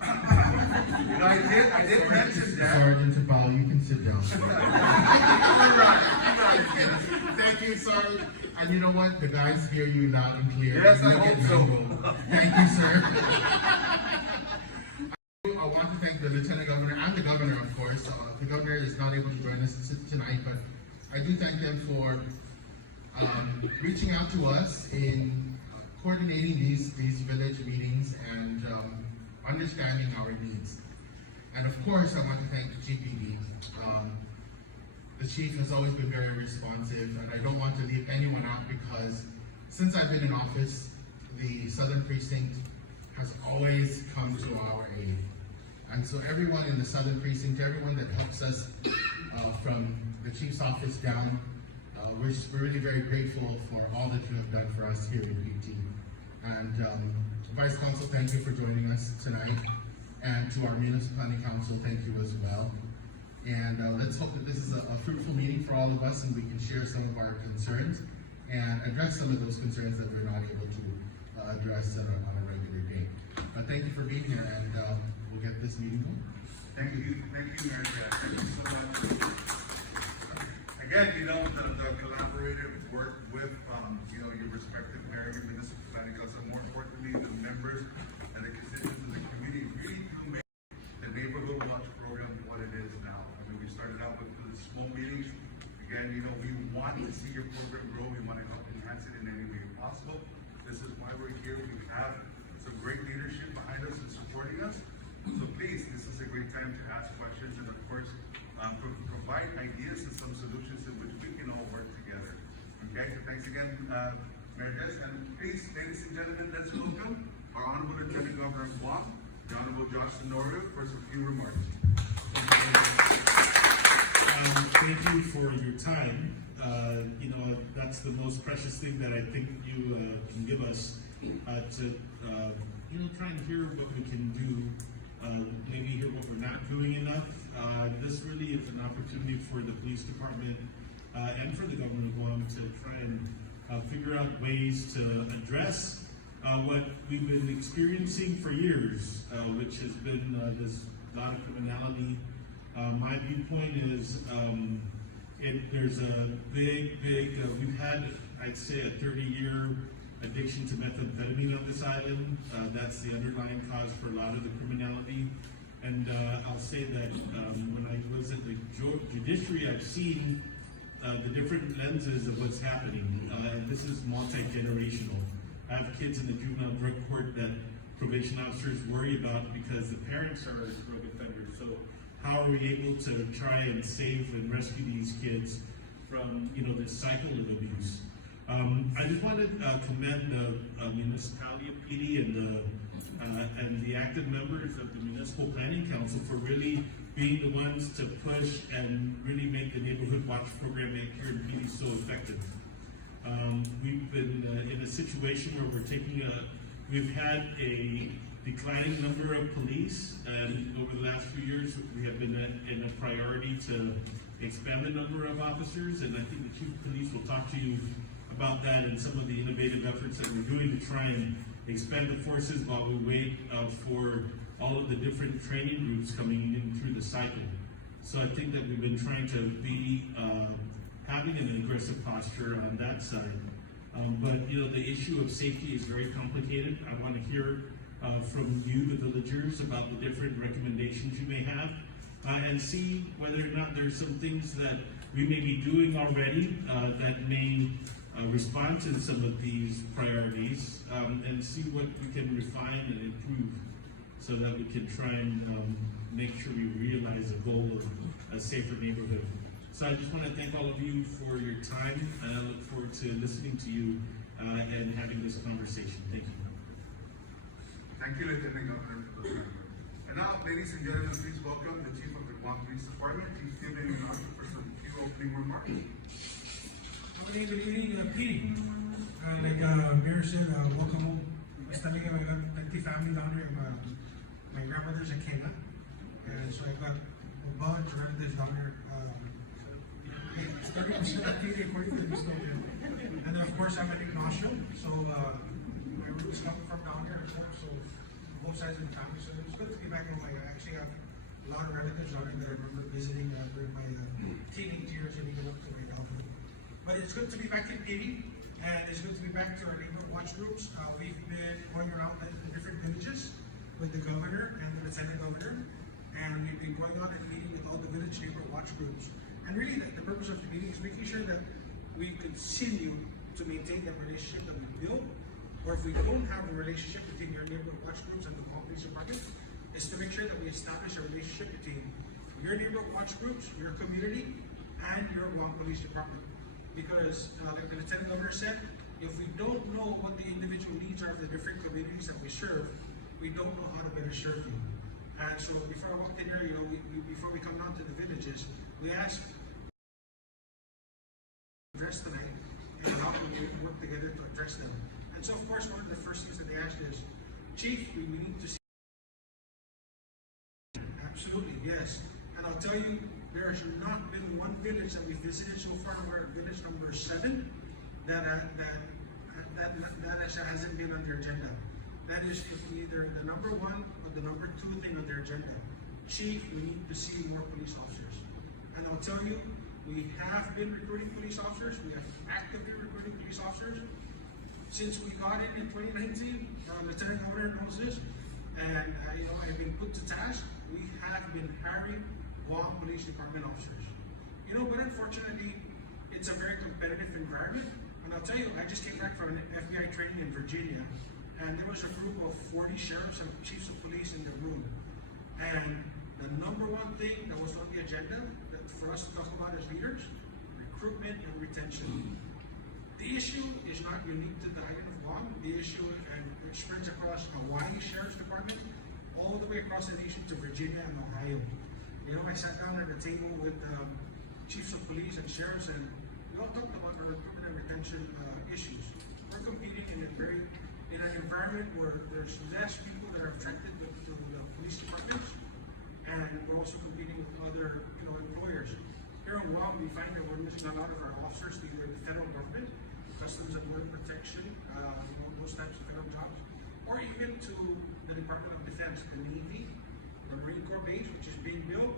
I did mention that. Sergeant Tabal, you can sit down. You're right. Thank you, Sergeant. And you know what? The guys hear you loud and clear. Yes, I hope so. Thank you, sir. I want to thank the Lieutenant Governor and the Governor, of course. The Governor is not able to join us tonight, but I do thank them for reaching out to us in coordinating these village meetings and understanding our needs. And of course, I want to thank the GPD. The chief has always been very responsive, and I don't want to leave anyone out because since I've been in office, the Southern Precinct has always come to our aid. And so everyone in the Southern Precinct, everyone that helps us from the chief's office down, we're really very grateful for all that you have done for us here in Piti. And Vice Consul, thank you for joining us tonight. And to our Municipal Planning Council, thank you as well. And let's hope that this is a fruitful meeting for all of us and we can share some of our concerns and address some of those concerns that we're not able to address on a regular day. But thank you for being here, and we'll get this meeting going. Thank you, Mayor Jack. Thank you so much. Again, the collaborative work with, your respective mayor, your municipal planning council, more importantly, the members and the constituents of the community really do make the neighborhood watch program what it is now. I mean, we started out with the small meetings. Again, we want to see your program grow. We want to help enhance it in any way possible. This is why we're here. We have some great leadership behind us and supporting us. So please, this is a great time to ask questions and, of course, provide ideas and some solutions in which we can all work together. Okay, so thanks again, Mayor Des. And please, ladies and gentlemen, let's welcome our Honorable Lieutenant Governor of Guam, the Honorable Josh Sonorio, for some few remarks. Thank you for your time. That's the most precious thing that I think you can give us to try and hear what we can do, maybe hear what we're not doing enough. This really is an opportunity for the police department and for the government of Guam to try and figure out ways to address what we've been experiencing for years, which has been this lot of criminality. My viewpoint is there's a big, we've had, I'd say, a 30-year addiction to methamphetamine on this island. That's the underlying cause for a lot of the criminality. And I'll say that when I was at the judiciary, I've seen the different lenses of what's happening. And this is multi-generational. I have kids in the juvenile drug court that probation officers worry about because the parents are drug offenders. So how are we able to try and save and rescue these kids from, this cycle of abuse? I just want to commend the municipality of Piti and the active members of the Municipal Planning Council for really being the ones to push and really make the Neighborhood Watch program here in Piti so effective. We've been in a situation where we've had a declining number of police, and over the last few years we have been in a priority to expand the number of officers, and I think the Chief of Police will talk to you about that and some of the innovative efforts that we're doing to try and expand the forces while we wait for all of the different training groups coming in through the cycle. So I think that we've been trying to be having an aggressive posture on that side. But the issue of safety is very complicated. I want to hear from you, the villagers, about the different recommendations you may have, and see whether or not there's some things that we may be doing already that may respond to some of these priorities, and see what we can refine and improve so that we can try and make sure we realize the goal of a safer neighborhood. So I just want to thank all of you for your time, and I look forward to listening to you and having this conversation. Thank you. Thank you, Lieutenant Governor, for those comments. And now, ladies and gentlemen, please welcome the Chief of the Guam Police Department, Chief Steven Ignacio, for some few opening remarks. Good evening, Piti. Like Mayor said, welcome home. I was telling you, I got plenty family down here. My grandmother's in Kenya, and so I got a bunch of relatives down here. 30% of Piti, according to this story. And then, of course, I'm an Ignacio, so my roots come from down here, so both sides of the family. So it's good to be back. a lot of relatives out there that I remember visiting during my teenage years and even up to my adulthood. But it's good to be back in Piti, and it's good to be back to our neighborhood watch groups. We've been going around the different villages with the governor and the lieutenant governor, and we've been going out and meeting with all the village neighborhood watch groups. And really, the purpose of the meeting is making sure that we continue to maintain that relationship that we built, or if we don't have a relationship between your neighborhood watch groups and the Guam Police Department, is to make sure that we establish a relationship between your neighborhood watch groups, your community, and your Guam Police Department. Because, like the Lieutenant Governor said, if we don't know what the individual needs are of the different communities that we serve, we don't know how to better serve you. And so before I walked in here, before we come down to the villages, we asked address tonight and how can we work together to address them. And so of course one of the first things that they asked is, Chief, we need to see. Absolutely, yes. And I'll tell you, there has not been one village that we visited so far. We're at village number 7 that hasn't been on their agenda. That is either the number 1 or the number 2 thing on their agenda. Chief, we need to see more police officers. And I'll tell you, we have been recruiting police officers. We have actively recruiting police officers. Since we got in 2019, Lieutenant Governor knows this, and I've been put to task. We have been hiring Guam Police Department officers. But unfortunately, it's a very competitive environment. And I'll tell you, I just came back from an FBI training in Virginia, and there was a group of 40 sheriffs and chiefs of police in the room. And the number 1 thing that was on the agenda that for us to talk about as leaders, recruitment and retention. The issue is not unique to the island of Guam. The issue it spreads across Hawaii Sheriff's Department, all the way across the nation to Virginia and Ohio. I sat down at a table with chiefs of police and sheriffs, and we all talked about our recruitment and retention issues. We're competing in an environment where there's less people that are attracted to the police departments, and we're also competing with other employers. Here in Guam, we find that we're missing a lot of our officers to either the federal government, Customs and Border Protection, those types of federal jobs, or even to the Department of Defense, the Navy, the Marine Corps base, which is being built,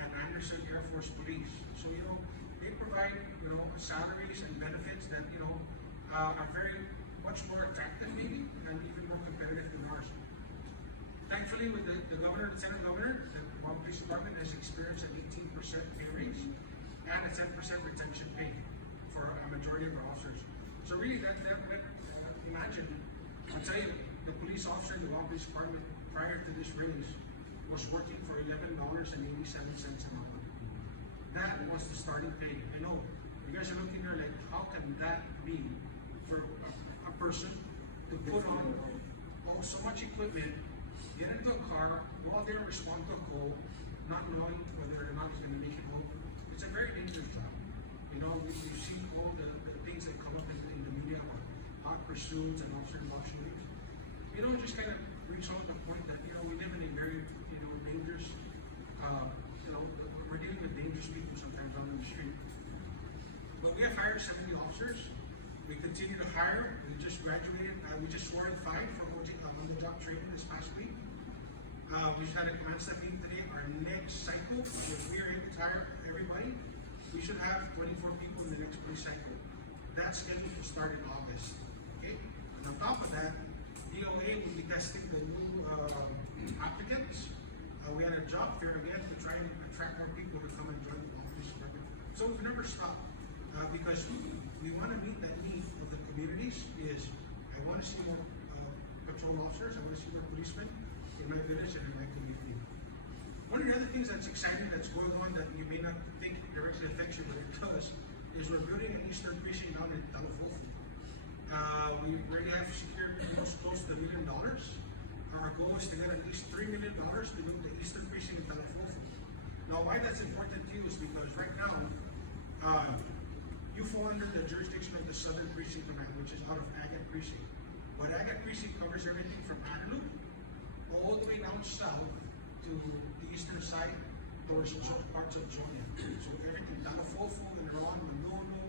and Anderson Air Force Police. So they provide salaries and benefits that are very much more attractive maybe and even more competitive than ours. Thankfully, with the governor, lieutenant governor, the Guam Police Department has experienced an 18% pay raise and a 10% retention pay for a majority of our officers. So really, imagine, I'll tell you, the police officer in the Guam Police Department prior to this raise was working for $11.87 an hour. That was the starting pay. I know you guys are looking there like, how can that be for a person to put on so much equipment, get into a car, go out there and respond to a call, not knowing whether or not he's going to make it home. It's a very dangerous job. You see all the things that come up in the media about hot pursuits and officer shootings. Just kind of reach out to the point that we live in a very dangerous. We're dealing with dangerous people sometimes out in the street. But we have hired 70 officers. We continue to hire. We just graduated. We just swore in 5 for on-the-job training this past week. We just had a command staff meeting today. Our next cycle, if we are able to hire everybody, we should have 24 people in the next police cycle. That's scheduled to start in August. Okay? And on top of that, DOA will be testing the new applicants. We had a job fair again to try and attract more people to come and join the police department. So we've never stopped because we want to meet that need of the communities. I want to see more patrol officers. I want to see more policemen in my village and in my community. One of the other things that's exciting that's going on that you may not think directly affects you, but it does, is we're building an Eastern precinct down in Talofofo. We already have secured almost close to $1 million. Our goal is to get at least $3 million to build the Eastern precinct in Talofofo. Now, why that's important to you is because right now, you fall under the jurisdiction of the Southern Precinct Command, which is out of Agat Precinct. But Agat Precinct covers everything from Antelope all the way down south to the eastern side towards parts of Sonia. So everything, Talofofo, Inaron, Manolo,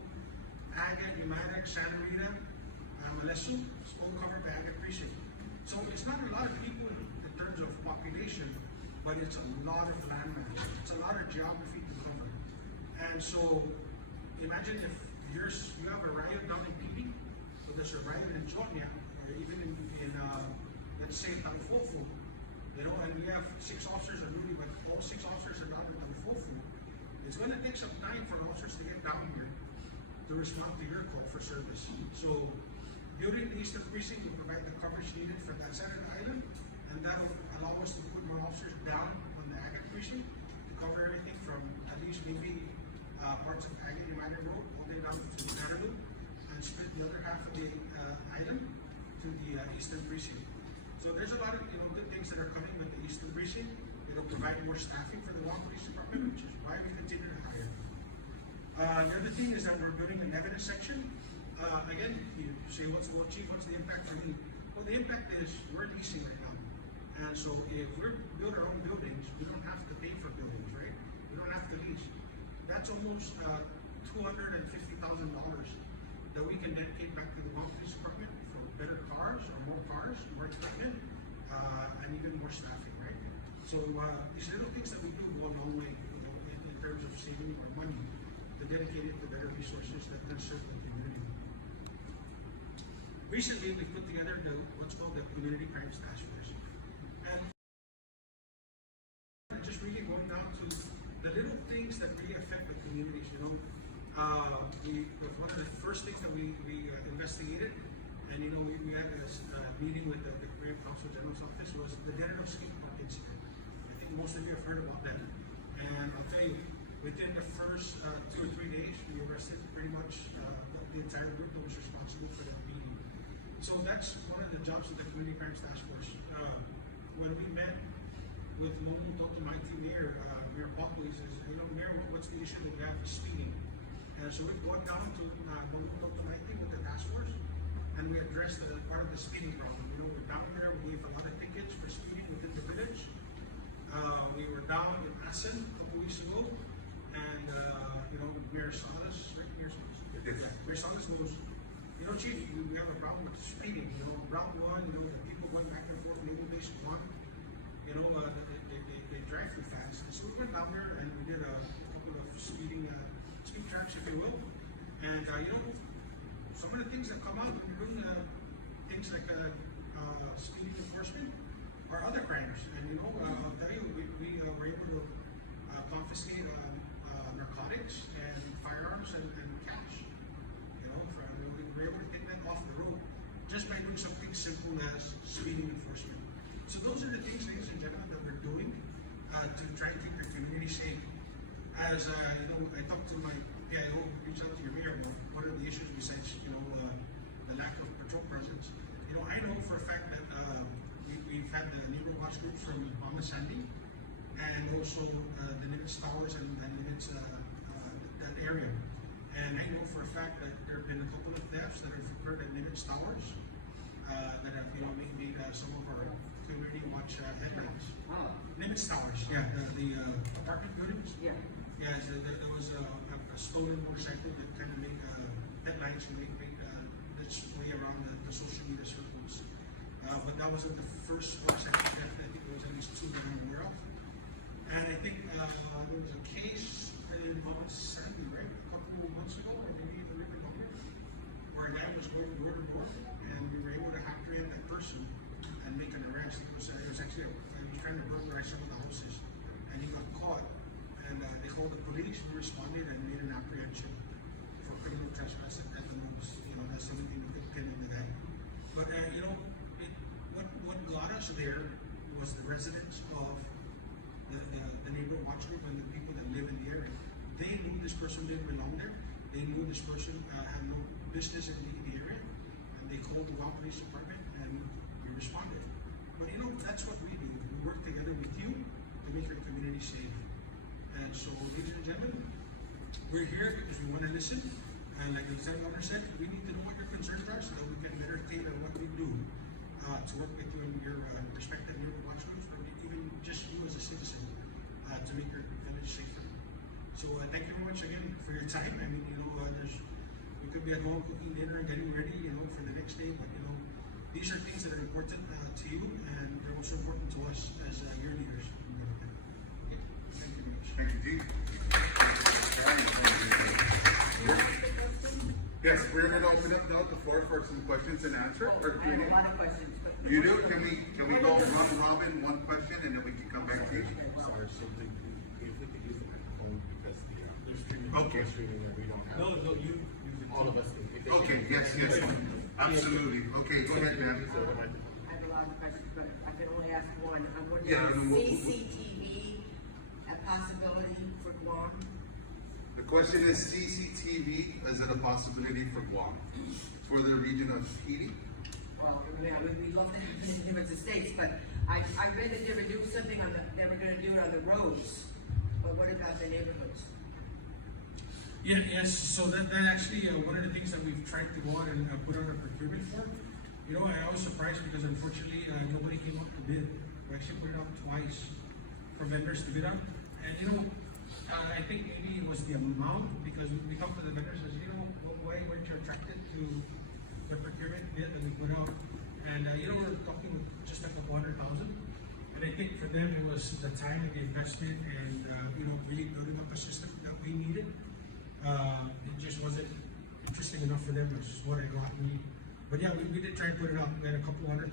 Agat, Yumatic, Santa Rita, Malesu, it's all covered by Agat Precinct. So it's not a lot of people in terms of population, but it's a lot of land management. It's a lot of geography to cover. And so, imagine if you have a riot down in Piti, so there's a riot in Jonia, or even in let's say Talfofo, you know, and we have 6 officers on duty, but all 6 officers are down in Talfofo. It's going to take some time for officers to get down here to respond to your call for service. So, building the Eastern Precinct will provide the coverage needed for that side of the island, and that will allow us to put more officers down on the Agate Precinct to cover everything from at least maybe parts of Agate and Minor Road all the way down to Guadalupe, and split the other half of the island to the Eastern Precinct. So there's a lot of good things that are coming with the Eastern Precinct. It'll provide more staffing for the Guam Police Department, which is why we continue to hire. The other thing is that we're building an evidence section. Again, you say, Chief, what's the impact for me? Well, the impact is we're leasing right now. And so if we build our own buildings, we don't have to pay for buildings, right? We don't have to lease. That's almost $250,000 that we can dedicate back to the Guam Police Department for better cars, or more equipment, and even more staffing, right? So these little things that we do go a long way, in terms of saving our money to dedicate it to better resources that can serve the community. Recently, we put together what's called the Community Crimes Task Force. And just really going down to the little things that really affect the communities, one of the first things that we investigated, and we had a meeting with the Korean Consul General's office, was the Dead of Skate Park incident. I think most of you have heard about that. And I'll tell you, within the first 2 or 3 days, we arrested pretty much the entire group that was responsible for that meeting. So that's one of the jobs of the Community Crimes Task Force. When we met with Momutoto Mighty Mayor, Mayor Buckley says, Mayor, what's the issue that we have with speeding? And so we got down to Momutoto Mighty with the task force, and we addressed part of the speeding problem. We're down there, we gave a lot of tickets for speeding within the village. We were down in Asen a couple weeks ago, and Mayor Salas, right? Mayor Salas goes, Chief, we have a problem with speeding. Round 1, the people went back and forth, Naval Base 1, they drive too fast. And so we went down there and we did a couple of speed traps, if you will. And some of the things that come out when you're doing things like speeding enforcement are other crimes. And I'll tell you, we were able to confiscate narcotics and firearms and cash. We were able to get that off the road just by doing something simple as speeding enforcement. So those are the things, ladies and gentlemen, that we're doing to try and keep your community safe. As I talked to my PIO, reached out to your mayor about what are the issues besides the lack of patrol presence. I know for a fact that we've had the neighborhood watch groups from Mama Sandy, and also the Nimitz Towers and Nimitz that area. And I know for a fact that there have been a couple of thefts that have occurred at Nimitz Towers that have made some of our community watch headlines. Nimitz Towers, yeah, the apartment buildings. Yeah. Yeah, there was a stolen motorcycle that kind of made headlines and made its way around the social media circles. But that wasn't the first motorcycle theft. I think there was at least 2 that I'm aware of. And I think there was a case in Mount Sandy, right? Months ago, or maybe a little bit longer, where a guy was going door to door, and we were able to apprehend that person and make an arrest. It was actually he was trying to burglarize some of the houses, and he got caught. And they called the police. We responded and made an apprehension for criminal trespass at the most. That's something we could pin on the guy. But what got us there was the residents of the neighborhood watch group and the people that live in the area. They knew this person didn't belong there. They knew this person had no business in the area, and they called the Guam Police Department, and we responded. But that's what we do. We work together with you to make your community safe. And so, ladies and gentlemen, we're here because we want to listen. And like the Lieutenant Governor said, we need to know what your concerns are so that we can better tailor what we do to work with you and your respective neighborhood watch groups, but even just you as a citizen to make your village safer. So thank you very much again for your time. I mean, we could be at home cooking dinner and getting ready, for the next day. But these are things that are important to you, and they're also important to us as your leaders. Yes, we're gonna open up now the floor for some questions and answers. I have a lot of questions, but. You do? Can we go round robin, one question, and then we can come back to you? Sorry, so if we could use the microphone because they're streaming. Okay. They're streaming that we don't have. No, you. All of us. If they Okay, can't- yes, absolutely. Okay, go ahead, ma'am. Use the microphone. I have a lot of questions, but I can only ask one. I'm Yeah, and wondering, we'll- CCTV, a possibility for Guam? The question is CCTV, is it a possibility for Guam? For the region of Piti? Well, yeah, we'd love to have it in different states, but I read that they were doing something on the, they were gonna do it on the roads. But what about the neighborhoods? Yeah, yes, so that actually, one of the things that we've tried to go out and put on a procurement for, you know, I was surprised because unfortunately, nobody came up to bid. We actually put it out twice for vendors to bid on. And you know, I think maybe it was the amount, because we talked to the vendors, says, you know, why weren't you attracted to the procurement bid that we put out? And you know, we're talking just like $100,000. And I think for them, it was the time and the investment and, you know, really building up a system that we needed. It just wasn't interesting enough for them, which is what I got me. But yeah, we did try and put it out. We had a couple $100,000.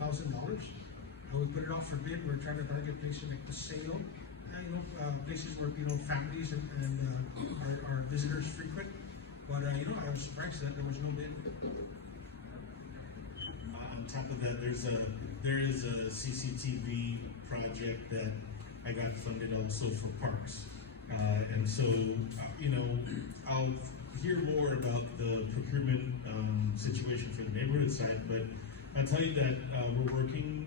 We put it out for bid. We're trying to target places like the sale, you know, places where, you know, families and our visitors frequent. But, you know, I was surprised that there was no bid. On top of that, there is a CCTV project that I got funded also for parks. And so, you know, I'll hear more about the procurement situation for the neighborhood side, but I'll tell you that we're working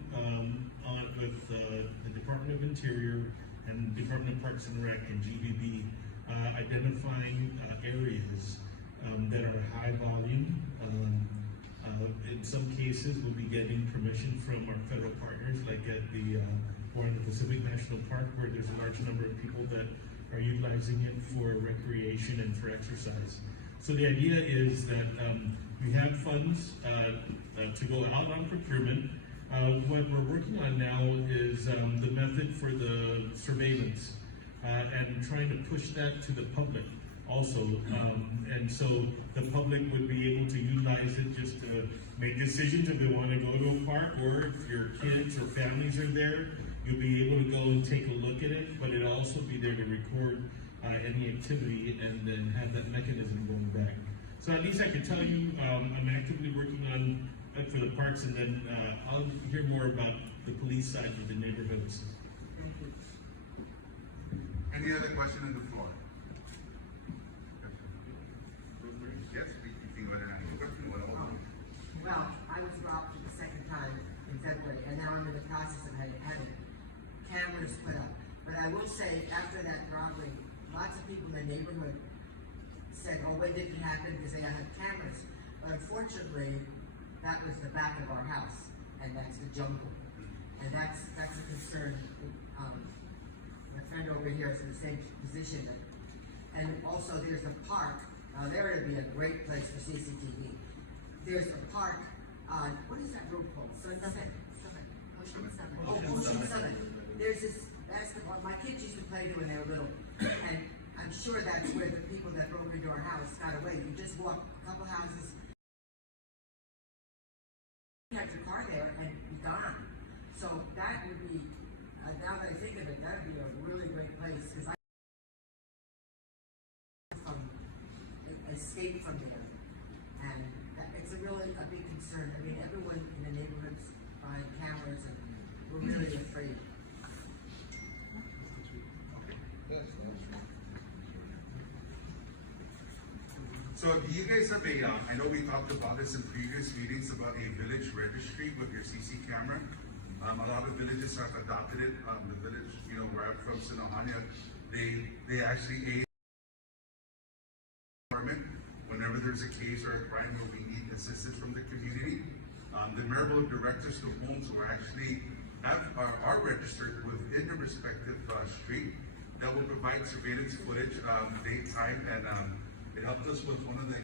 with the Department of Interior and Department of Parks and Rec and GBB, identifying areas that are high volume. In some cases, we'll be getting permission from our federal partners, like at the Warren Pacific National Park, where there's a large number of people that are utilizing it for recreation and for exercise. So the idea is that we have funds to go out on procurement. What we're working on now is the method for the surveillance and trying to push that to the public also. And so the public would be able to utilize it just to make decisions if they want to go to a park, or if your kids or families are there, you'll be able to go and take a look at it, but it'll also be there to record any activity and then have that mechanism going back. So at least I can tell you, I'm actively working on for the parks, and then I'll hear more about the police side of the neighborhoods. Thank you. Any other question on the floor? Yes, you can go ahead and ask the question. Well, I was robbed for the second time in February, and now I'm in the process of having cameras put up. But I will say, after that robbery, lots of people in the neighborhood said, "Oh, when did it happen?" Because they had cameras. But unfortunately, that was the back of our house, and that's the jungle, and that's a concern. My friend over here is in the same position, and also there's a park. There would be a great place for CCTV. There's a park on, what is that road called? Sunset. Ocean Summit. There's this basketball. My kids used to play there when they were little, and I'm sure that's where the people that broke into our house got away. You just walk a couple houses, you have your car there, and be gone. So that would be, now that I think of it, that would be a really great place, because I escape from there, and it's a big concern. I mean, everyone in the neighborhoods buying cameras, and we're really afraid. So do you guys have I know we talked about this in previous meetings about a village registry with your CC camera. A lot of villages have adopted it. The village, you know, where I'm from, Sinohania, they actually whenever there's a case or a crime where we need assistance from the community. The mayor board of directors, the homes who actually are registered within the respective street that will provide surveillance footage daytime, and it helped us with one of the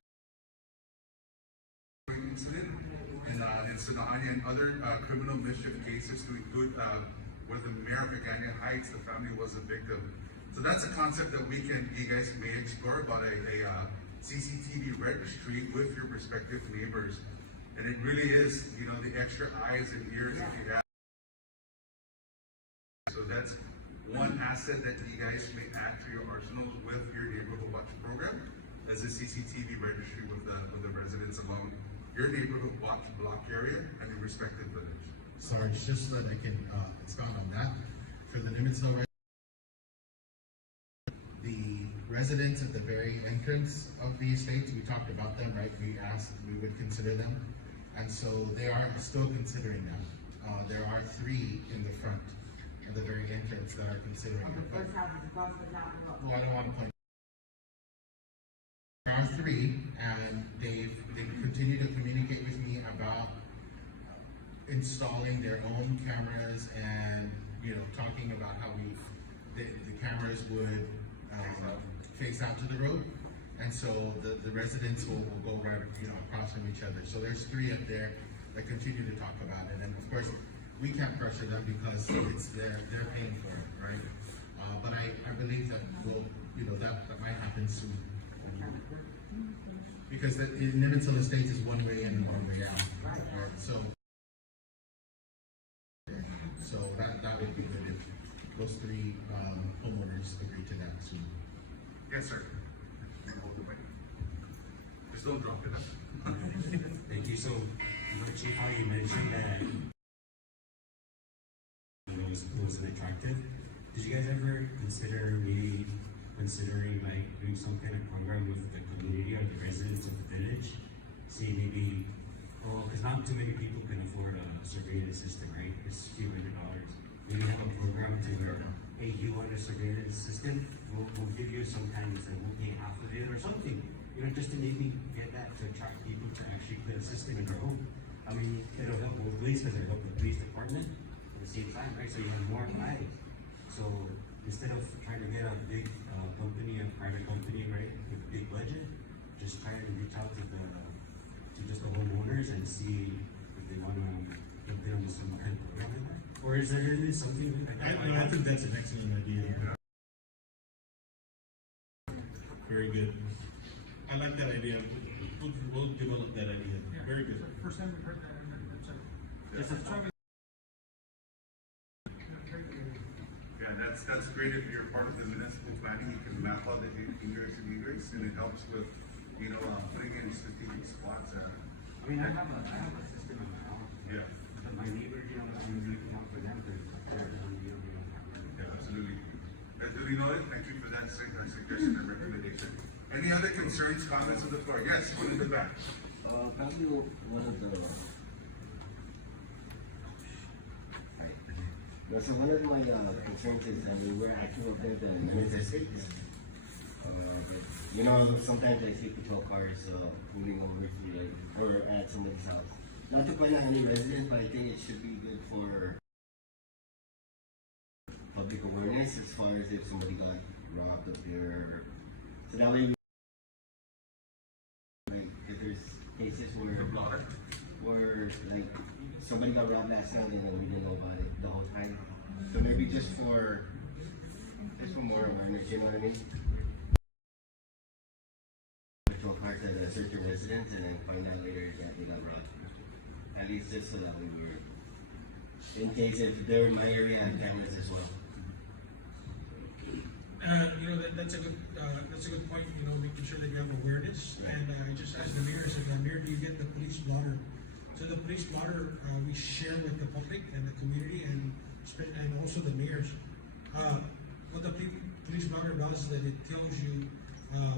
incident in Sinohania and other criminal mischief cases, to include where the mayor of Agana Heights, the family was a victim. So that's a concept that you guys may explore about a CCTV registry with your respective neighbors. And it really is, you know, the extra eyes and ears that you have. So that's one asset that you guys may add to your arsenals with your neighborhood watch program, as a CCTV registry with the residents along your neighborhood watch block area and your respective village. Sarge, just so that I can expound on that, for the limits no the residents at the very entrance of the estates, we talked about them, right? We asked we would consider them, and so they are still considering them. There are 3 in the front at the very entrance that are considering it. But, well, I don't want to point. There are 3, and they continue to communicate with me about installing their own cameras, and talking about how the cameras would face out to the road, and so the residents will go right across from each other. So there's 3 up there that continue to talk about it, and of course we can't pressure them because it's they're paying for it, right? But I believe that that might happen soon, because the Nimital Estates is one way in and one way out, right? So that would be good if those 3 homeowners agree to that soon. Yes, sir. Just don't drop it. Thank you. So, Chief, how you mentioned that it wasn't attractive. Did you guys ever considering like doing some kind of program with the community or the residents of the village? See, maybe, because not too many people can afford a surveillance system, right? It's a few $100s. Maybe have a program to where, hey, you want a surveillance system? We'll give you some kind of, we'll pay half of it or something. Just to maybe get that to attract people to actually put a system in their home. I mean, it'll help both ways because it'll help the police department at the same time, right? So you have more eyes. So instead of trying to get a big company, a private company, right, with a big budget, just try to reach out to just the homeowners and see if they want to put them on some kind of program in there. Or is there really something like that? I think that's an excellent idea. Very good. I like that idea. We'll develop that idea. Yeah. Very good. First time we heard that, and that's Yeah, that's great if you're part of the municipal planning. You can map out the ingress and egress, and it helps with putting in strategic spots. I mean, I have a system on my own. Yeah. But my neighbors, I'm looking out for them because Yeah, absolutely. That's duly noted. Thank you for that suggestion and recommendation. Any other concerns, comments on the floor? Yes, one in the back. Probably one of the. Right. No, so one of my concerns is that we're active up there than men's estates. Sometimes I see patrol cars moving over to or at somebody's house. Not to point out any residents, but I think it should be good for public awareness as far as if somebody got robbed up there. So that way, if there's cases where like somebody got robbed last time and then we didn't know about it the whole time. So maybe just for more awareness, you know what I mean? Patrol cars at a certain residence and then find out later that they got robbed. At least just so that we were, in case if they're in my area, I have cameras as well. that's a good point. Making sure that you have awareness. Yeah. And I just asked the mayor, said, Mayor, do you get the police blotter? So the police blotter we share with the public and the community and also the mayors. What the police blotter does is that it tells you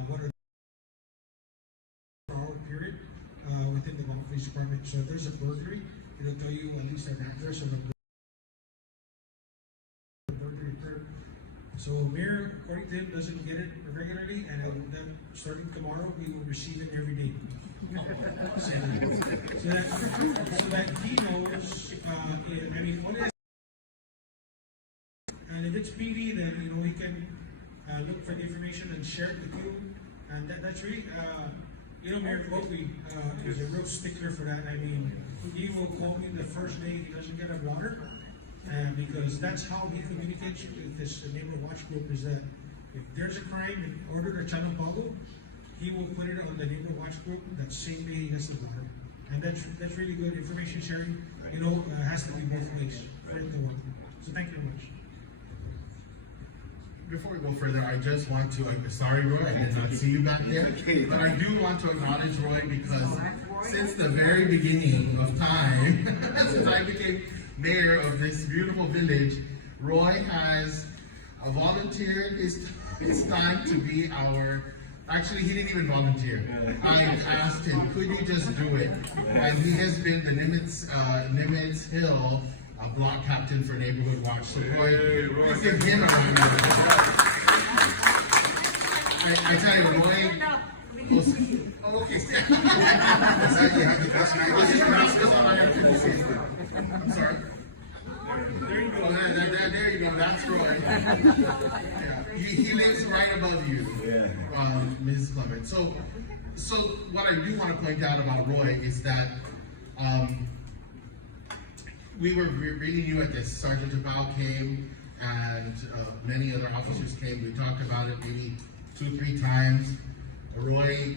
what are the hour period within the police department. So if there's a burglary, it'll tell you at least an address of a burglary occurred. So Mayor, according to him, doesn't get it regularly, and then starting tomorrow, we will receive it every day. So that he knows, what is, and if it's PD, then he can look for the information and share it with you, and that's really, Mayor Coakley is a real stickler for that. I mean, he will call me the first day he doesn't get a water. Because that's how he communicates with this neighborhood watch group, is that if there's a crime in order to Channel Pago, he will put it on the neighbor watch group that same day he gets the blotter. And that's really good information sharing. You know, has to be both ways for it to work. So thank you very much. Before we go further, I just want to, sorry Roy, I did not see you back there, but I do want to acknowledge Roy because since the very beginning of time, since I became mayor of this beautiful village, Roy has volunteered his time to be our, actually he didn't even volunteer. I asked him, could you just do it? And he has been the Nimitz Hill block captain for Neighborhood Watch. So Roy, let's give him a round of applause. I tell you, Roy was, oh, okay. I'm sorry. There you go. There you go. That's Roy. Yeah. He lives right above you, Mrs. Clement. So what I do want to point out about Roy is that we were really new at this. Sergeant Tabao came, and many other officers came. We talked about it maybe 2-3 times. Roy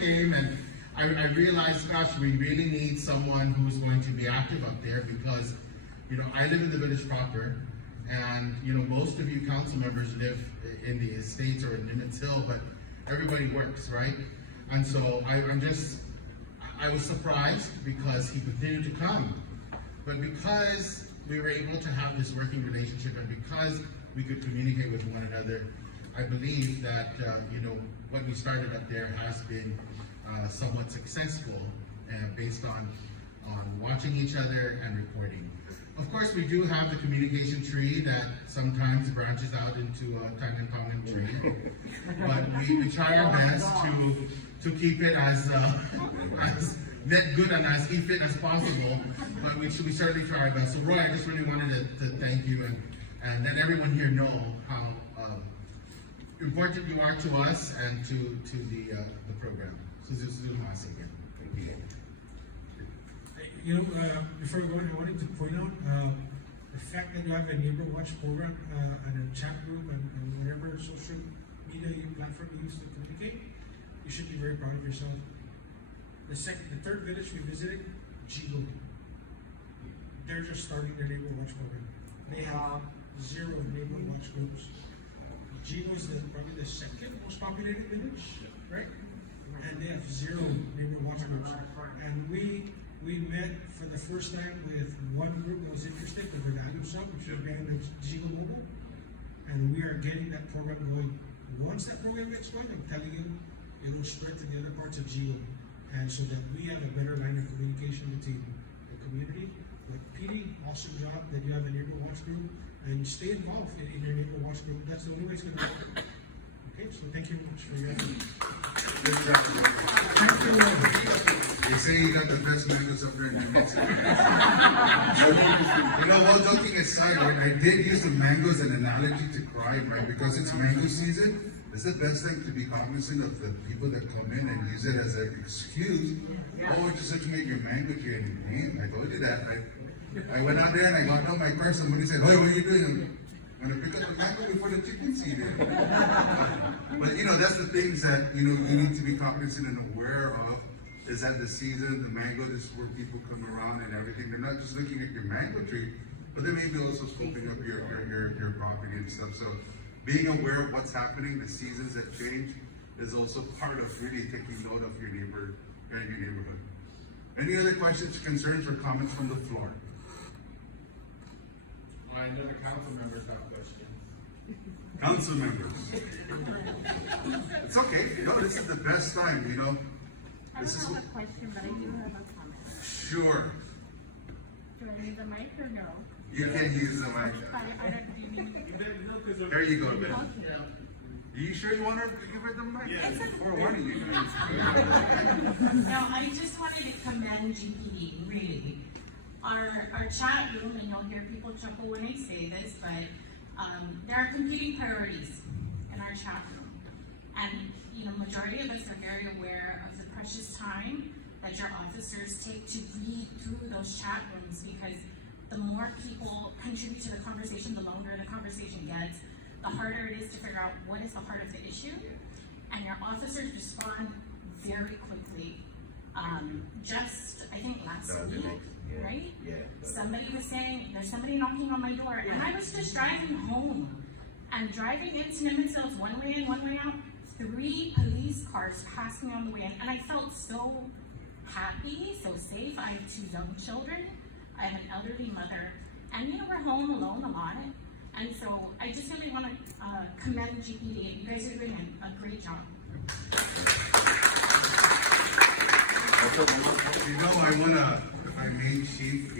came, and I realized, gosh, we really need someone who's going to be active up there because, you know, I live in the village proper, and you know, most of you council members live in the estates or in Nimitz Hill, but everybody works, right? And so I was surprised because he continued to come, but because we were able to have this working relationship and because we could communicate with one another, I believe that you know, what we started up there has been somewhat successful based on watching each other and reporting. Of course, we do have the communication tree that sometimes branches out into a Tanganyika tree, but we try our best to keep it as net good and as fit as possible, but we certainly try our best. So Roy, I just really wanted to thank you and let everyone here know how important you are to us and to the program. So this is awesome again. Thank you. You know, before we go on, I wanted to point out the fact that you have a neighbor watch program and a chat group and whatever social media platform you use to communicate. You should be very proud of yourself. The third village we visited, Jigo. They're just starting their neighbor watch program. They have 0 neighbor watch groups. Jigo is probably the second most populated village, right? And they have 0 neighbor watch groups. And we met for the first time with one group that was interested, the Verdado Sub, which is ran the Jigo Mobile. And we are getting that program going. Once that program gets going, I'm telling you, it will spread to the other parts of Jigo. And so that we have a better line of communication between the community. With Piti, awesome job that you have a neighbor watch group, and stay involved in your neighbor watch group. That's the only way it's going to work. Okay, so thank you very much for your effort. Good job. They say you got the best mangoes up there in New Mexico. You know, all joking aside, right, I did use the mangoes as an analogy to crime, right? Because it's mango season. It's the best thing to be cognizant of the people that come in and use it as an excuse. Oh, just to make your mango tree. And I told you that. I went out there and I got out my car. Somebody said, "Hey, what are you doing?" I'm gonna pick up the mango before the chickens eat it. But you know, that's the things that you need to be cognizant and aware of. Is that the season, the mango, this is where people come around and everything. They're not just looking at your mango tree, but they may be also scoping up your property and stuff. So being aware of what's happening, the seasons that change, is also part of really taking note of your neighborhood. Any other questions, concerns, or comments from the floor? I know the council members have questions. Council members. It's okay. No, this is the best time, you know. I don't have a question, but I do have a comment. Sure. Do I need the mic or no? You can use the mic. I don't, do you need? There you go, Ben. Are you sure you want her to give her the mic? Yes. Or one of you guys? No, I just wanted to commend GPD, really. Our chat room, and you'll hear people chuckle when I say this, but there are competing priorities in our chat room. And, you know, majority of us are very aware of the precious time that your officers take to read through those chat rooms, because the more people contribute to the conversation, the longer the conversation gets. the harder it is to figure out what is the heart of the issue. And your officers respond very quickly. I think last week, right? Yeah. Somebody was saying, there's somebody knocking on my door, and I was just driving home. And driving into Nimitz Hills, one way in, one way out, 3 police cars passed me on the way in, and I felt so happy, so safe. I have 2 young children, I have an elderly mother, and we're home alone a lot. And so I just really want to commend GPD. You guys are doing a great job. If I may, Chief,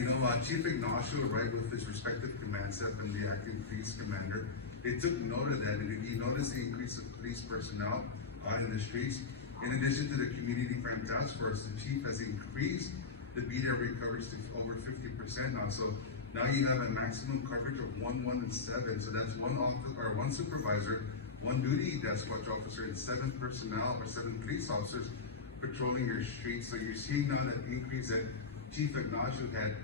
Chief Ignacio, right, with his respective command staff and the acting police commander, they took note of that, and if you notice the increase of police personnel out in the streets, in addition to the community crime task force, the chief has increased the beat area coverage to over 50% now. So now you have a maximum coverage of 1, 1, and 7. So that's one supervisor, 1 duty desk watch officer, and 7 personnel or 7 police officers patrolling your streets. So you're seeing now that increase that Chief Ignacio had,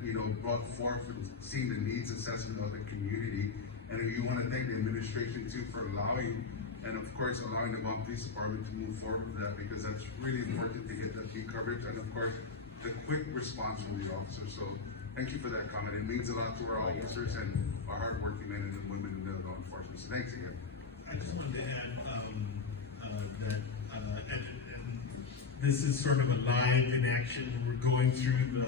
brought forth and seeing the needs assessment of the community. And you want to thank the administration too for allowing, and of course allowing the Mount Police Department to move forward with that, because that's really important to get that beat coverage, and of course the quick response from the officers. So thank you for that comment. It means a lot to our officers and our hardworking men and women in the law enforcement. So thanks again. I just wanted to add that, and this is sort of a live in action. We're going through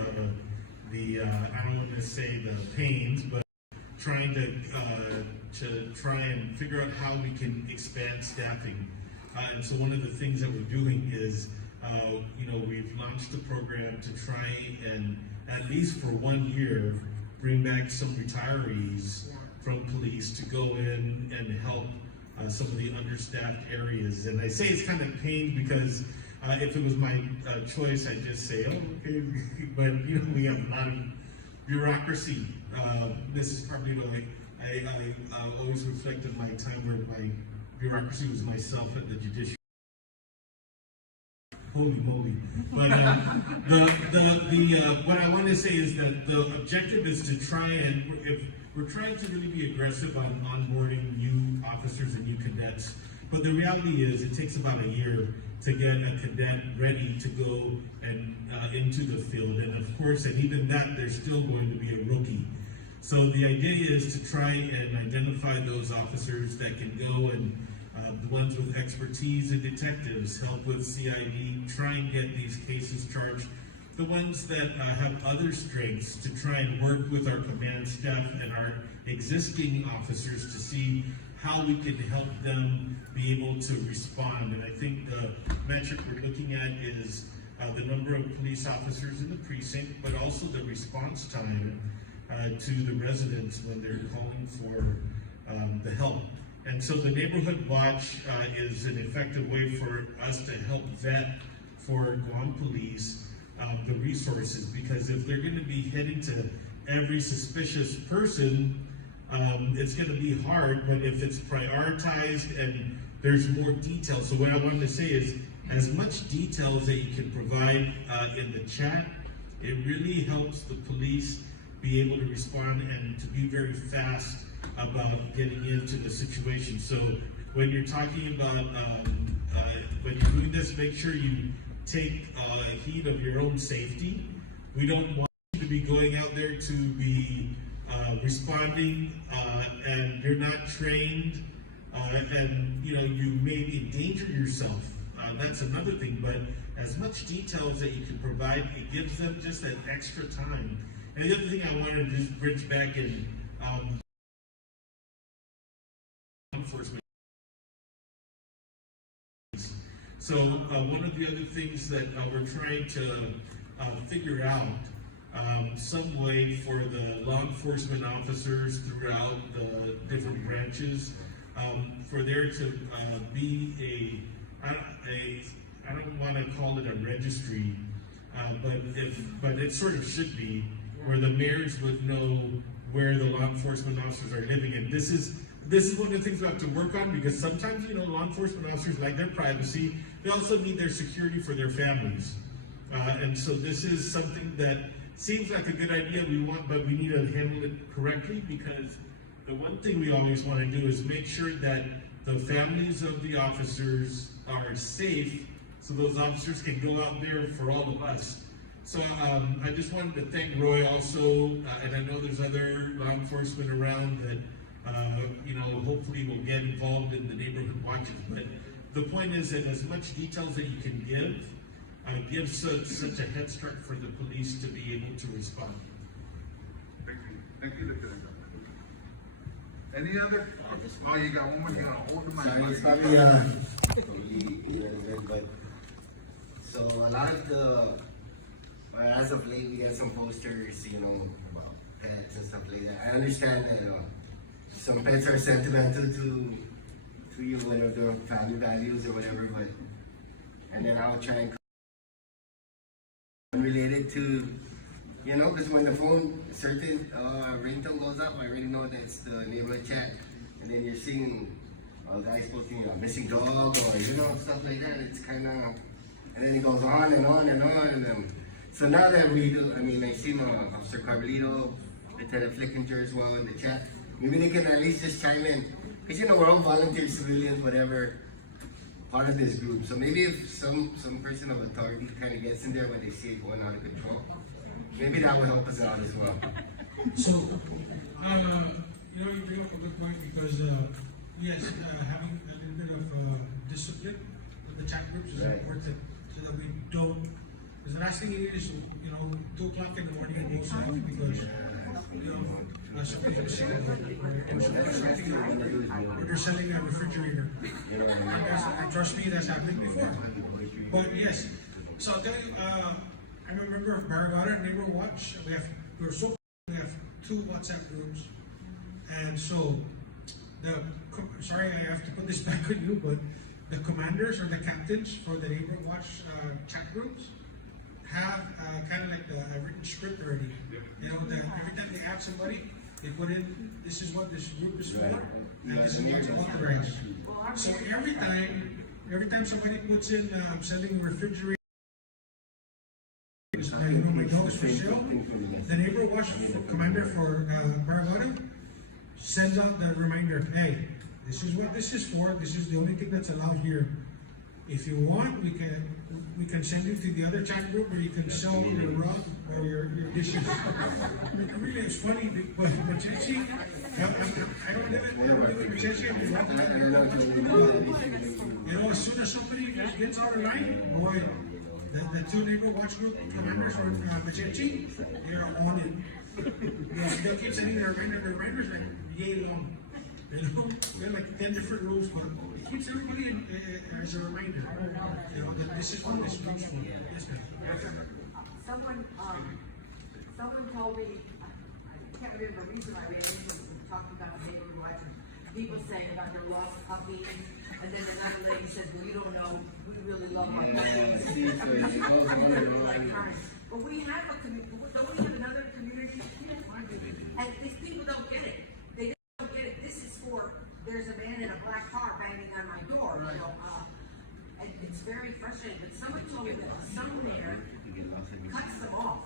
the I don't want to say the pains, but trying to try and figure out how we can expand staffing. And so one of the things that we're doing is, we've launched a program to try and, at least for 1 year, bring back some retirees from police to go in and help some of the understaffed areas. And I say it's kind of pain because if it was my choice, I'd just say, oh, okay. But, we have a lot of bureaucracy. This is probably why I always reflected my time where my bureaucracy was myself at the judiciary. Holy moly! But what I want to say is that the objective is to try and, if we're trying to really be aggressive on onboarding new officers and new cadets, but the reality is it takes about a year to get a cadet ready to go and into the field, and of course, and even that, they're still going to be a rookie. So the idea is to try and identify those officers that can go and the ones with expertise in detectives, help with CID, try and get these cases charged. The ones that have other strengths to try and work with our command staff and our existing officers to see how we can help them be able to respond. And I think the metric we're looking at is the number of police officers in the precinct, but also the response time to the residents when they're calling for the help. And so the Neighborhood Watch is an effective way for us to help vet for Guam Police the resources, because if they're going to be heading to every suspicious person, it's going to be hard. But if it's prioritized and there's more detail, so what I wanted to say is, as much details that you can provide in the chat, it really helps the police be able to respond and to be very fast about getting into the situation. So when you're talking about, when you're doing this, make sure you take heed of your own safety. We don't want you to be going out there to be responding and you're not trained and you may endanger yourself. That's another thing, but as much details that you can provide, it gives them just that extra time. And the other thing I wanted to just bridge back in, enforcement. So one of the other things that we're trying to figure out some way for the law enforcement officers throughout the different branches, for there to be I don't want to call it a registry, but it sort of should be, where the mayors would know where the law enforcement officers are living. And this is one of the things we have to work on, because sometimes, law enforcement officers like their privacy, they also need their security for their families. And so this is something that seems like a good idea but we need to handle it correctly, because the one thing we always want to do is make sure that the families of the officers are safe, so those officers can go out there for all of us. So I just wanted to thank Roy also, and I know there's other law enforcement around that, hopefully will get involved in the neighborhood watches. But the point is that as much details that you can give such a head start for the police to be able to respond. Thank you, Lieutenant Governor. Any other? Oh, you got one more, you got to hold the mic. Sorry, it's probably irrelevant, but so a lot of as of late, we got some posters, about pets and stuff like that. I understand that some pets are sentimental to you, whatever their family values or whatever, but and then I'll try and related to, because when the phone certain ringtone goes up, I already know that it's the neighborhood chat, and then you're seeing guys posting a missing dog or stuff like that. It's kind of, and then it goes on and on and on, and then. So now that we do, I see Officer Carmelito, Lieutenant Flickinger as well in the chat. Maybe they can at least just chime in. Because we're all volunteers, civilians, whatever, part of this group. So maybe if some person of authority kind of gets in there when they see it going out of control, maybe that will help us out as well. So, you bring up a good point because, yes, having a little bit of discipline with the chat groups is important so that we don't. Because the last thing you need is, 2 o'clock in the morning and go off because, somebody's missing or they're selling a refrigerator. And trust me, that's happened before. But yes, so I'll tell you, I'm a member of Barragata Neighbor Watch. We have 2 WhatsApp groups. And so, sorry, I have to put this back on you, but the commanders or the captains for the Neighbor Watch chat groups have kind of like a written script already. That every time they add somebody, they put in, this is what this group is for, and this is what's authorized. So every time somebody puts in selling a refrigerator, my dog is for sale, the Neighbor Watch commander for Barragata sends out the reminder, hey, this is what this is for, this is the only thing that's allowed here. If you want, we can send you to the other chat group where you can sell your rug or your dishes. Really, it's funny, but Machechi, I don't live in Machechi. As soon as somebody just gets on the line, boy, the 2 Neighbor Watch group commanders from Machechi, they're on it. They keep sending their reminders like yay long. There are like 10 different rules, but it keeps everybody as a reminder. That this is what this group's for. Yes, ma'am. Someone told me, I can't remember the reason I ran into talking about neighborhood watch, people saying about their lost puppies, and then another lady said, well, you don't know, we really love our puppies. But we have a community, don't we have another community? And these people don't get it. They don't get it. This is for, there's a man in a black car banging on my door, and it's very frustrating. But someone told me that the son there cuts them off.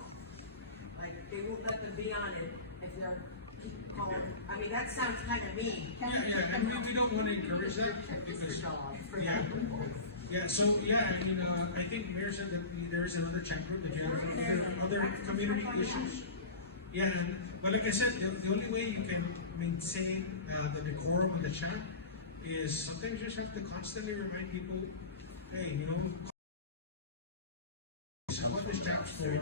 Like, they won't let them be on it if they're keep calling. I mean, that sounds kind of mean. Yeah, I mean, we don't want to encourage that because, I think Mayor said that there is another chat group that you have other community issues. Yeah, but like I said, the only way you can maintain the decorum on the chat is sometimes you just have to constantly remind people, hey, this is what this chat's for.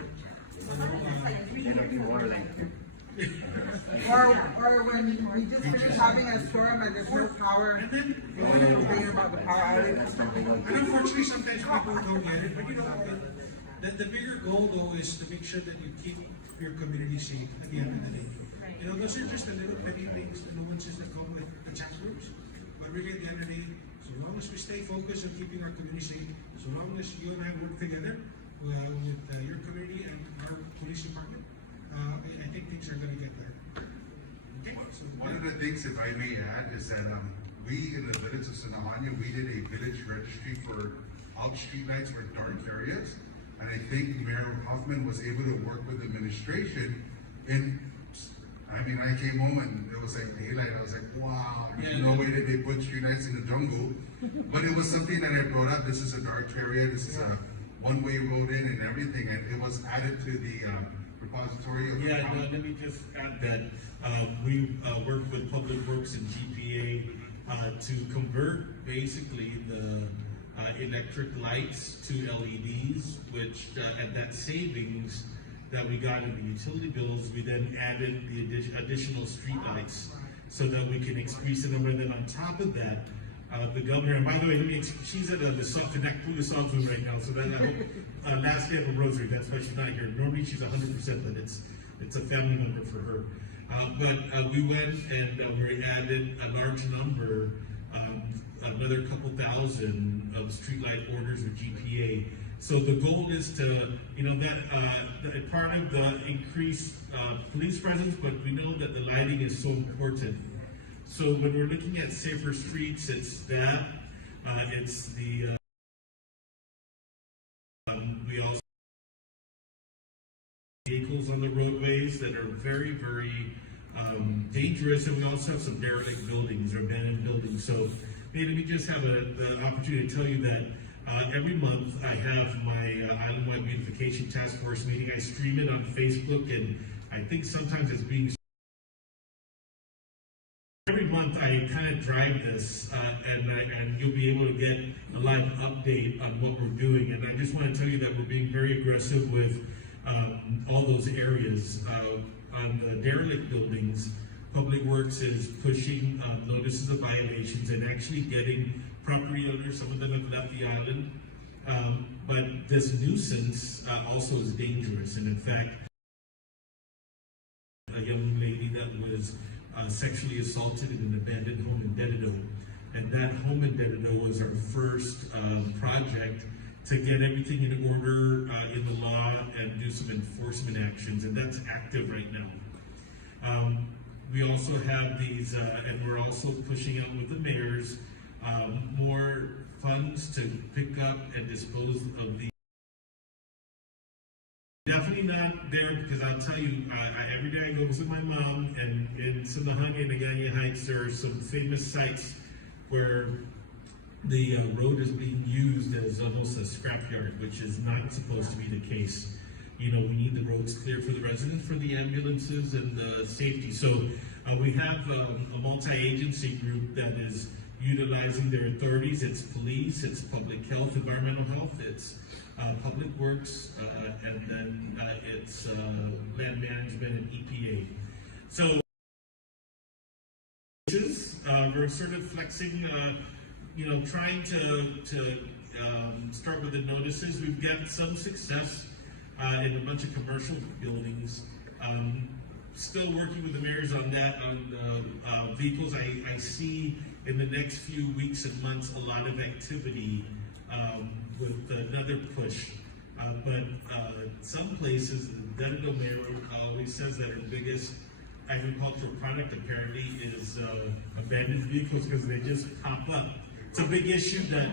Or when we just finish having a storm and there's no power, we want to complain about the power outage or something. And unfortunately, sometimes people don't get it, but the bigger goal though is to make sure that you keep your community safe at the end of the day. Those are just the little petty things, the nuances that come with the chat groups. But really at the end of the day, so long as we stay focused on keeping our community safe, so long as you and I work together with your community and our police department, I think things are going to get better. Okay? So, one of the things, if I may add, is that we in the village of Sinahanya, we did a village registry for out street lights for dark areas. And I think Mayor Hoffman was able to work with administration in I mean, I came home and it was like daylight. I was like, wow, there's no way that they put streetlights in the jungle. But it was something that I brought up. This is a dark area. This is a one-way road in and everything. And it was added to the repository of the Yeah, county. no, let me just add that we work with Public Works and GPA to convert basically the electric lights to LEDs, which at that savings that we got in the utility bills, we then added the additional street lights so that we can increase the number. And then on top of that, the governor, and by the way, she's at the Songs room right now, so that I hope, last day of a rosary, that's why she's not here. Normally she's 100%, but it's a family member for her. But we went and we added a large number, another couple thousand of streetlight orders with GPA. So the goal is to, that part of the increased police presence, but we know that the lighting is so important. So when we're looking at safer streets, it's that, it's the, we also have vehicles on the roadways that are very, very dangerous, and we also have some derelict buildings or abandoned buildings. So let me just have the opportunity to tell you that every month I have my Island-wide beautification task force meeting. I stream it on Facebook, and I think sometimes it's being every month I kind of drive this, and you'll be able to get a live update on what we're doing. And I just want to tell you that we're being very aggressive with all those areas. On the derelict buildings, Public Works is pushing notices of violations and actually getting property owners, some of them have left the island. But this nuisance also is dangerous. And in fact, a young lady that was sexually assaulted in an abandoned home in Dedido. And that home in Dedido was our first project to get everything in order in the law and do some enforcement actions, and that's active right now. We also have these, and we're also pushing out with the mayors, more funds to pick up and dispose of the. Definitely not there, because I'll tell you, every day I go visit my mom, and in Sindahani and Aganya Heights, there are some famous sites where the road is being used as almost a scrapyard, which is not supposed to be the case. We need the roads clear for the residents, for the ambulances, and the safety. So we have a multi-agency group that is utilizing their authorities. It's police, it's public health, environmental health, it's Public Works, and then it's land management and EPA. So we're sort of flexing, trying to start with the notices. We've got some success in a bunch of commercial buildings. Still working with the mayors on that, on vehicles. I see in the next few weeks and months a lot of activity with another push. But some places, the Dedido mayor always says that our biggest agricultural product apparently is abandoned vehicles, because they just pop up. It's a big issue that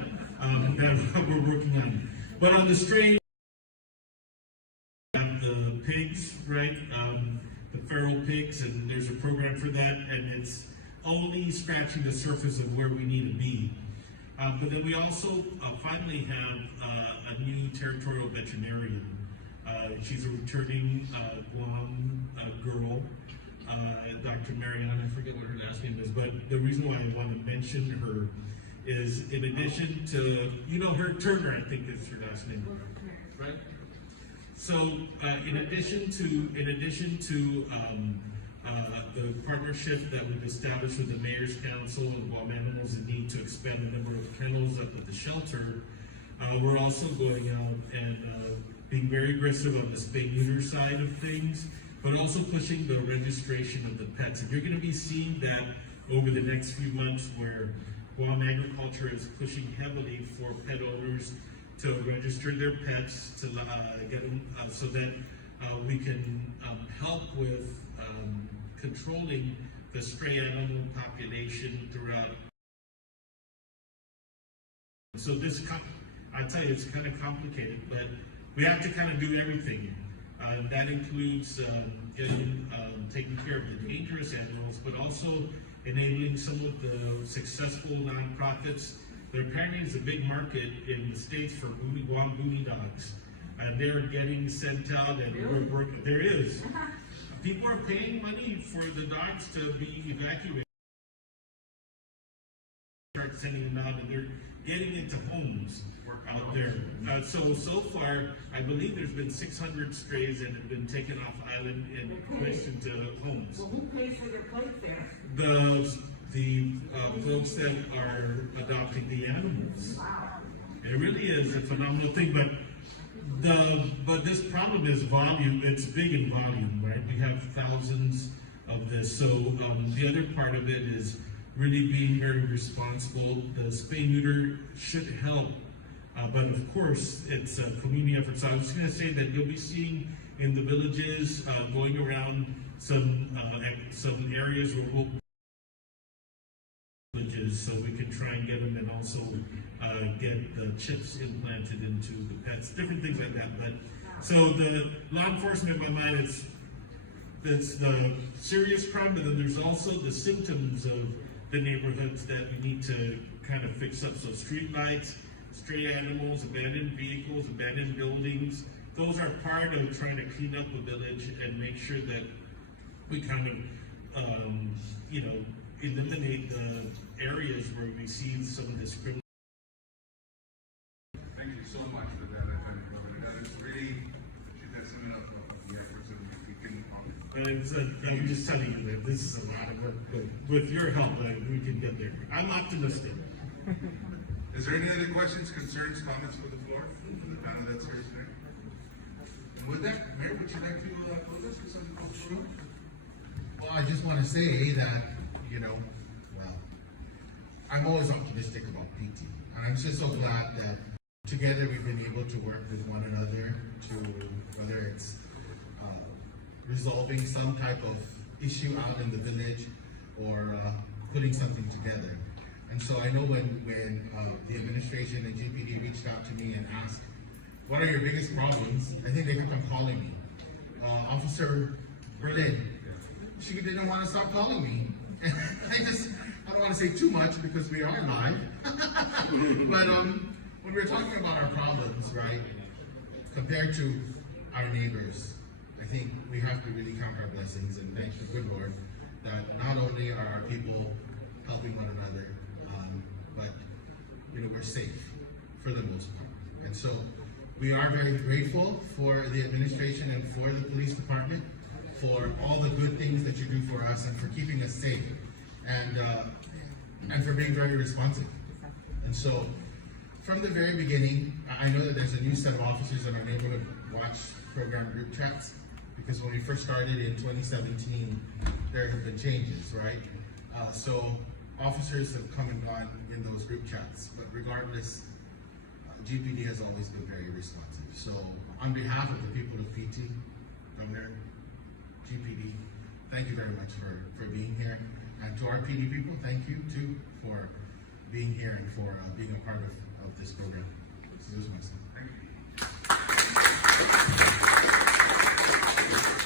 we're working on. But on the strain, the pigs, right? The feral pigs, and there's a program for that, and it's only scratching the surface of where we need to be. But then we also finally have a new territorial veterinarian. She's a returning Guam girl, Dr. Marianne, I forget what her last name is, but the reason why I want to mention her is, in addition to, her Turner, I think is her last name, right? So in addition to the partnership that we've established with the Mayor's Council and Guam Animals in Need to expand the number of kennels up at the shelter, we're also going out and being very aggressive on the spay-neuter side of things, but also pushing the registration of the pets. And you're going to be seeing that over the next few months, where Guam Agriculture is pushing heavily for pet owners to register their pets, to get them so that we can help with controlling the stray animal population throughout. So this, I tell you, it's kind of complicated, but we have to kind of do everything. That includes taking care of the dangerous animals, but also enabling some of the successful nonprofits. There apparently is a big market in the States for Guam booty dogs. And they're getting sent out, and there is. People are paying money for the dogs to be evacuated. Start sending them out, and they're getting into homes out there. So far, I believe there's been 600 strays that have been taken off island and placed into homes. Well, who pays for their plate fare? The folks that are adopting the animals. Wow. It really is a phenomenal thing, but this problem is volume. It's big in volume, right? We have thousands of this. So the other part of it is really being very responsible. The spay neuter should help, but of course it's a community effort. So I was going to say that you'll be seeing in the villages, going around some areas where we'll so we can try and get them, and also get the chips implanted into the pets, different things like that. But so the law enforcement, in my mind, it's the serious crime, but then there's also the symptoms of the neighborhoods that we need to kind of fix up. So street lights, stray animals, abandoned vehicles, abandoned buildings, those are part of trying to clean up a village and make sure that we kind of, eliminate the areas where we see some of this criminal. Thank you so much for that. That is really, that's summing up the efforts that we can. And I'm just telling you that this is a lot of work, but with your help, we can get there. I'm optimistic. Is there any other questions, concerns, comments from the floor, from the panel that's here today? And with that, Mayor, would you like to close us with something from the room? Well, I just want to say that, I'm always optimistic about Piti. And I'm just so glad that together we've been able to work with one another to, whether it's resolving some type of issue out in the village or putting something together. And so I know when the administration and GPD reached out to me and asked, what are your biggest problems? I think they kept on calling me. Officer Berlin, she didn't want to stop calling me. I don't want to say too much because we are live. But when we're talking about our problems, right, compared to our neighbors, I think we have to really count our blessings and thank the good Lord that not only are our people helping one another, but we're safe for the most part. And so we are very grateful for the administration and for the police department for all the good things that you do for us and for keeping us safe. And for being very responsive. And so, from the very beginning, I know that there's a new set of officers in our neighborhood watch program group chats, because when we first started in 2017, there have been changes, right? So, officers have come and gone in those group chats, but regardless, GPD has always been very responsive. So, on behalf of the people of Piti, Governor, GPD, thank you very much for being here. And to our PD people, thank you too for being here and for being a part of this program. Excuse myself.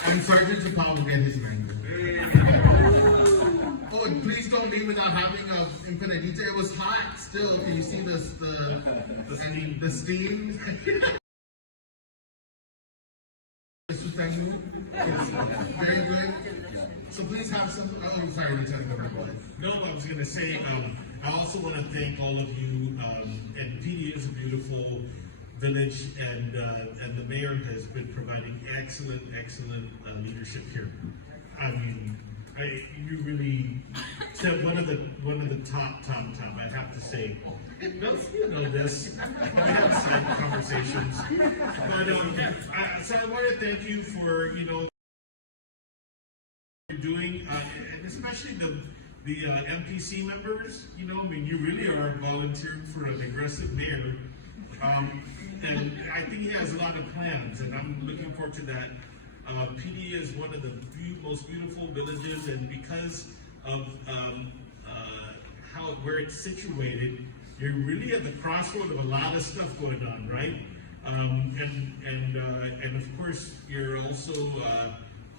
And Sergeant Chapal will get his mango. Oh, and please don't leave without having a empanadita. It was hot still. Can you see the steam? The steam? It's very good. So please have some. Oh, I'm sorry, Lieutenant Governor. No, I was going to say, I also want to thank all of you. And Piti is a beautiful village, and the mayor has been providing excellent leadership here. I mean, you really said one of the top. I have to say. No, you know this. We have side conversations, but so I want to thank you for you're doing, and especially the MPC members. I mean, you really are volunteering for an aggressive mayor, and I think he has a lot of plans, and I'm looking forward to that. Piti is one of the most beautiful villages, and because of where it's situated, you're really at the crossroad of a lot of stuff going on, right? And of course, you're also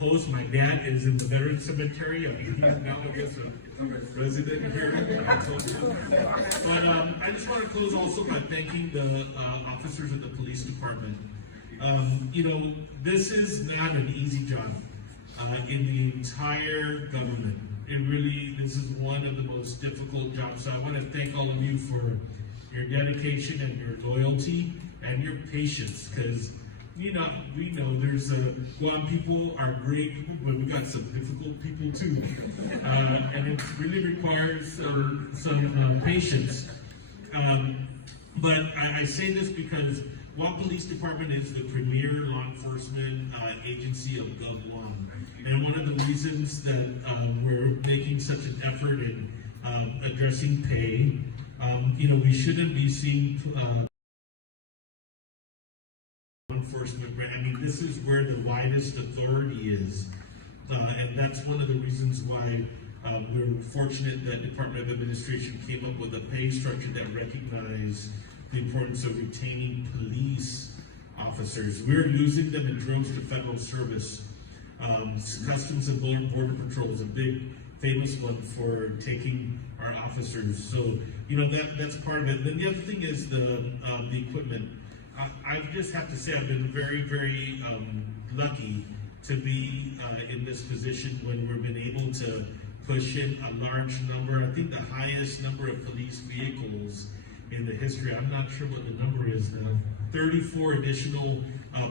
host. My dad is in the Veterans Cemetery. He's now, I guess, a resident here. I told you. But I just want to close also by thanking the officers of the police department. You know, this is not an easy job in the entire government. This is one of the most difficult jobs. So I want to thank all of you for your dedication and your loyalty and your patience, because we know there's Guam people are great people, but we got some difficult people too, and it really requires some patience. But I say this because Guam Police Department is the premier law enforcement agency of Guam, and one of the reasons that we're making such an effort in addressing pay, we shouldn't be seeing enforcement. I mean, this is where the widest authority is, and that's one of the reasons why we're fortunate that Department of Administration came up with a pay structure that recognized the importance of retaining police officers. We're losing them in droves to federal service. Customs and Border Patrol is a big, famous one for taking our officers. So, that's part of it. Then the other thing is the equipment. I just have to say I've been very, very lucky to be in this position when we've been able to push in a large number. I think the highest number of police vehicles in the history. I'm not sure what the number is now. 34 additional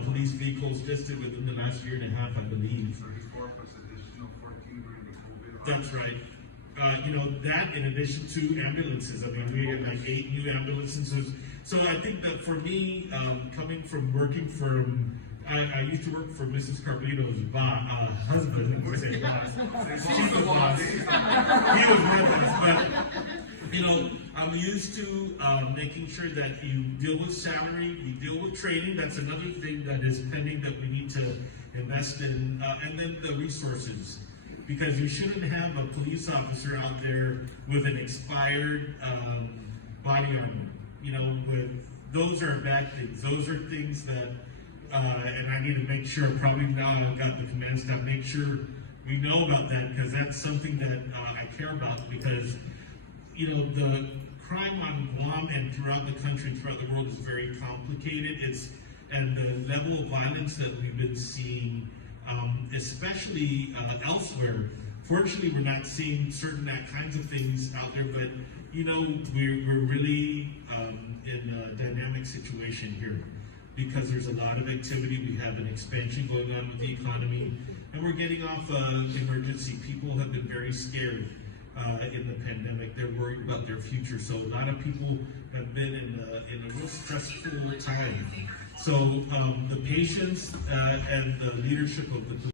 police vehicles just within the last year and a half, I believe. 34 plus additional 14 during the COVID. That's right. That in addition to ambulances. I mean, we had like 8 new ambulances. So I think that for me, coming from working from, I used to work for Mrs. Carlito's husband. I said boss. She's the boss. He was with us, but I'm used to making sure that you deal with salary, you deal with training. That's another thing that is pending that we need to invest in, and then the resources. Because you shouldn't have a police officer out there with an expired body armor. Those are bad things. Those are things that, and I need to make sure, probably now I've got the command staff, make sure we know about that, because that's something that I care about, because, the crime on Guam and throughout the country, throughout the world is very complicated. And the level of violence that we've been seeing, especially elsewhere. Fortunately, we're not seeing certain kinds of things out there, but we're really in a dynamic situation here because there's a lot of activity. We have an expansion going on with the economy, and we're getting off emergency. People have been very scared in the pandemic. They're worried about their future. So a lot of people have been in a real stressful time. So the patience and the leadership of the police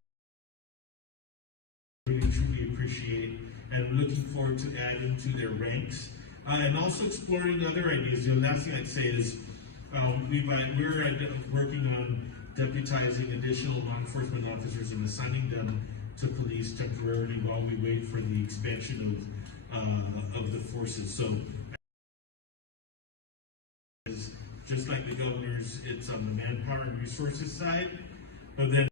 really truly appreciate, and we're looking forward to adding to their ranks and also exploring other ideas. The last thing I'd say is we're working on deputizing additional law enforcement officers and assigning them to police temporarily while we wait for the expansion of the forces. So just like the governors, it's on the manpower and resources side, but then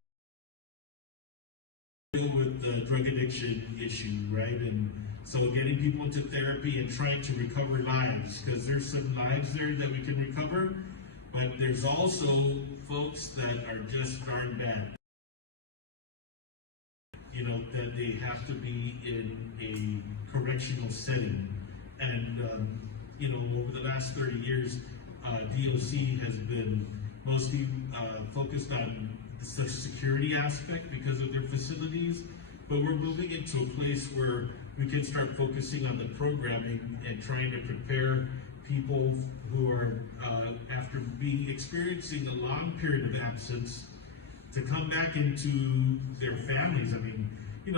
deal with the drug addiction issue, right? And so getting people into therapy and trying to recover lives, because there's some lives there that we can recover, but there's also folks that are just darn bad. That they have to be in a correctional setting. And, over the last 30 years, DOC has been mostly focused on the security aspect because of their facilities, but we're moving into a place where we can start focusing on the programming and trying to prepare people who are, after experiencing a long period of absence, to come back into their families. I mean,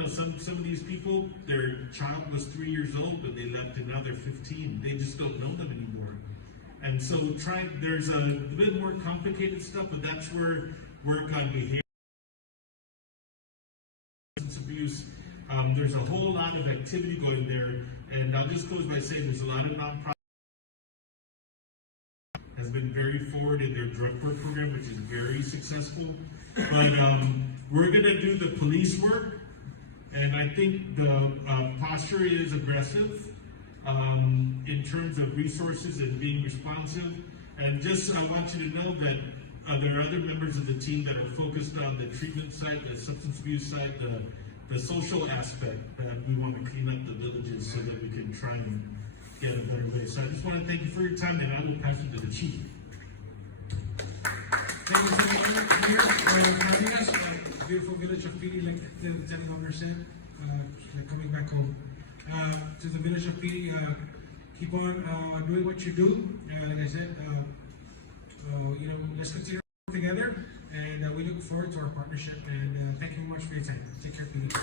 some of these people, their child was 3 years old, but they left and now they're 15. They just don't know them anymore. And so there's a bit more complicated stuff, but that's where work on behavior, abuse, there's a whole lot of activity going there. And I'll just close by saying there's a lot of nonprofits has been very forward in their drug court program, which is very successful. But we're gonna do the police work, and I think the posture is aggressive in terms of resources and being responsive. And just I want you to know that there are other members of the team that are focused on the treatment side, the substance abuse side, the social aspect, that we want to clean up the villages so that we can try and get a better way. So I just want to thank you for your time, and I will pass it to the chief. Thank you so much, Mayor, for having us. Beautiful village of Piti, like the Lieutenant Governor said, like coming back home. To the village of Piti, keep on doing what you do. Like I said, you know, let's continue together, and we look forward to our partnership. And thank you very much for your time. Take care, Piti.